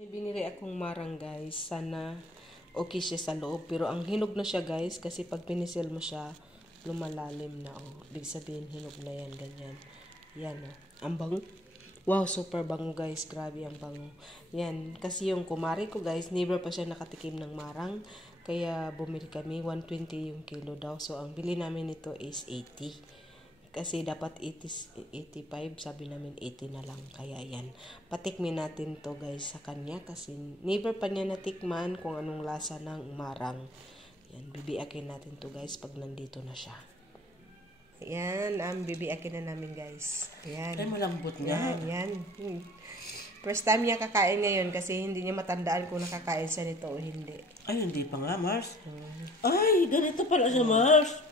Binili akong marang guys. Sana okay siya sa loob. Pero ang hinog na siya guys. Kasi pag pinisil mo siya, lumalalim na. Oh. Ibig sabihin hinog na yan. Ganyan. Yan oh. Ang bango. Wow, super bango guys. Grabe ang bango. Yan. Kasi yung kumari ko guys, never pa siya nakatikim ng marang. Kaya bumili kami. 120 yung kilo daw. So ang bili namin nito is 80. Kasi dapat 85, sabi namin 80 na lang. Kaya yan, patikmin natin to guys sa kanya. Kasi never pa niya natikman kung anong lasa ng marang. Yan, bibiakin natin to guys pag nandito na siya. Yan, bibiakin na namin guys. Yan. Ay, malambot nga. Yan. First time niya kakain ngayon kasi hindi niya matandaan kung nakakain siya nito o hindi. Ay, hindi pa nga, Mars. Ay, ganito pala siya, Mars.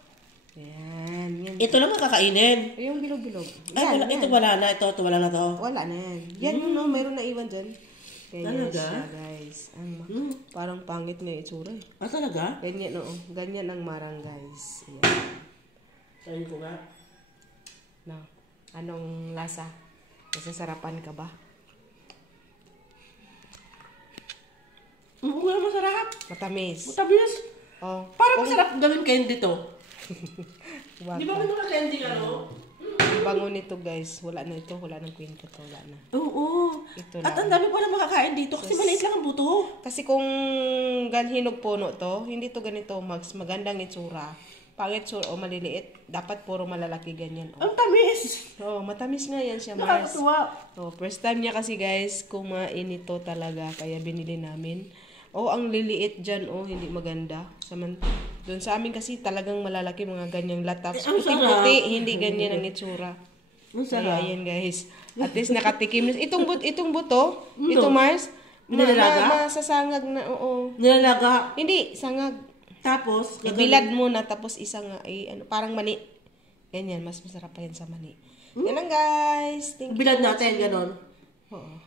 Yan. Ito lang makakainin. Yung bilog-bilog. Ay, wala, ito wala na. Ito wala na to. Wala na yan. Yan yung no, mayroon na iwan dyan. Talaga? Siya, guys. Parang pangit na itsura eh. Ah, talaga? Ganyan, oo. Ganyan ang marang guys. Ayan. Sayin ko nga. No. Anong lasa? Nasasarapan ka ba? Oo nga, masarap. Matamis. Matamis. Oh. Parang masarap gawin candy to. Wag Di ba may mga candy ano? Ang bango nito guys. Wala na ito. Wala nang kwento to. Wala na. Oo. Ito At lang. ang dami pala makakain dito kasi maliit lang ang buto. Kasi kung hinog puno to, hindi to ganito. Magandang itsura. Pangit o maliliit. Dapat puro malalaki ganyan. Ang tamis. Oh, matamis nga yan siya, Mars. Nakakatuwa. Oh, first time niya kasi guys, kumain ito talaga. Kaya binili namin. Oh, ang liliit dyan. Oh, hindi maganda. Doon sa amin kasi talagang malalaki mga ganyang lataps. Puti-puti, hindi ganyan ang itsura. Ang sarap. Ayan guys. At least nakatikim. Itong buto, ito Mars, Nilalaga? masasangag na, oo. Nilalaga. Hindi, sangag. Tapos, Ibilad muna, tapos isang, parang mani. Ganyan, mas masarap pa yan sa mani. Yan lang guys. Thank you. bilad natin, ganon. Oo.